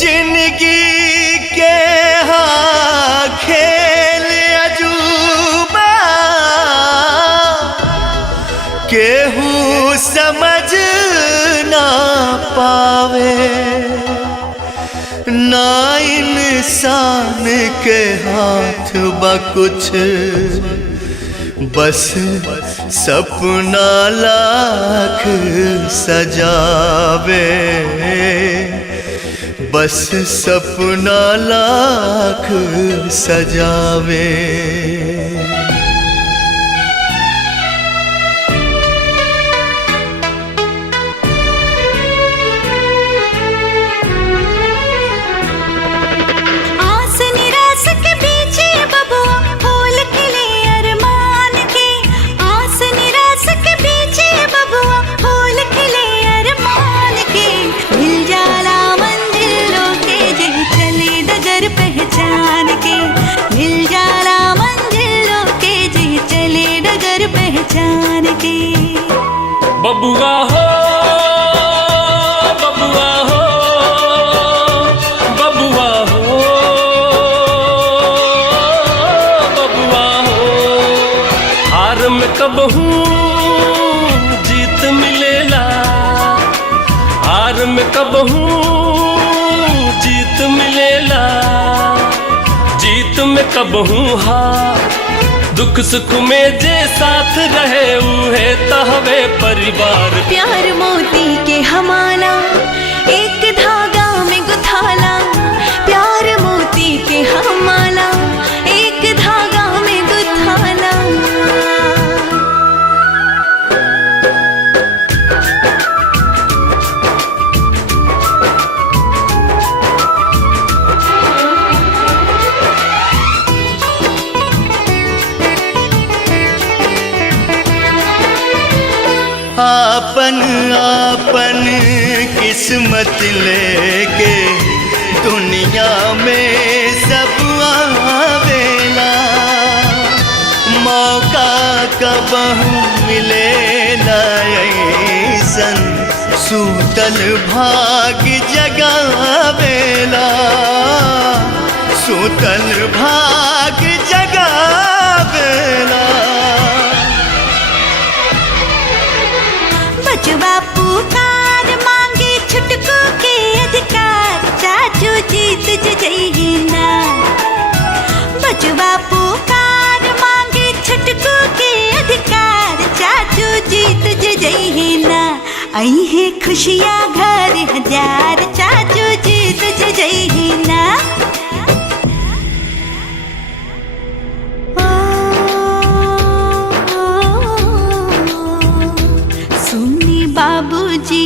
जिंदगी के हाँ खेल अजूबा केहू समझ ना पावे, ना इंसान के हाथ बा कुछ, बस सपना लाख सजावे, बस सपना लाख सजावे। बबुआ हो, बबुआ हो, बबुआ हो, बबुआ हो। हार में कबहू जीत मिलेला, हार में कबहू जीत मिलेला, जीत में कबहू हार। दुख सुख में जे साथ रहे उहे तहवे परिवार। प्यार मोती के हमाला एक धागा में गुथाला, प्यार मोती के हमाला एक धागा में गुथाला। आपन आपन किस्मत लेके दुनिया में सब आवेला, मौका कबहू मिलेला ऐसन, सूतल भाग जगावेला, सूतल भाग जगावेला। बचवा पुकार मांगे छुटकू के अधिकार, चाचू जीत जइही ना। बचवा पुकार मांगे छुटकू के अधिकार, चाचू जीत जइही ना। आई है खुशियाँ घर हजार, चाचू जीत जइही ना। बाबूजी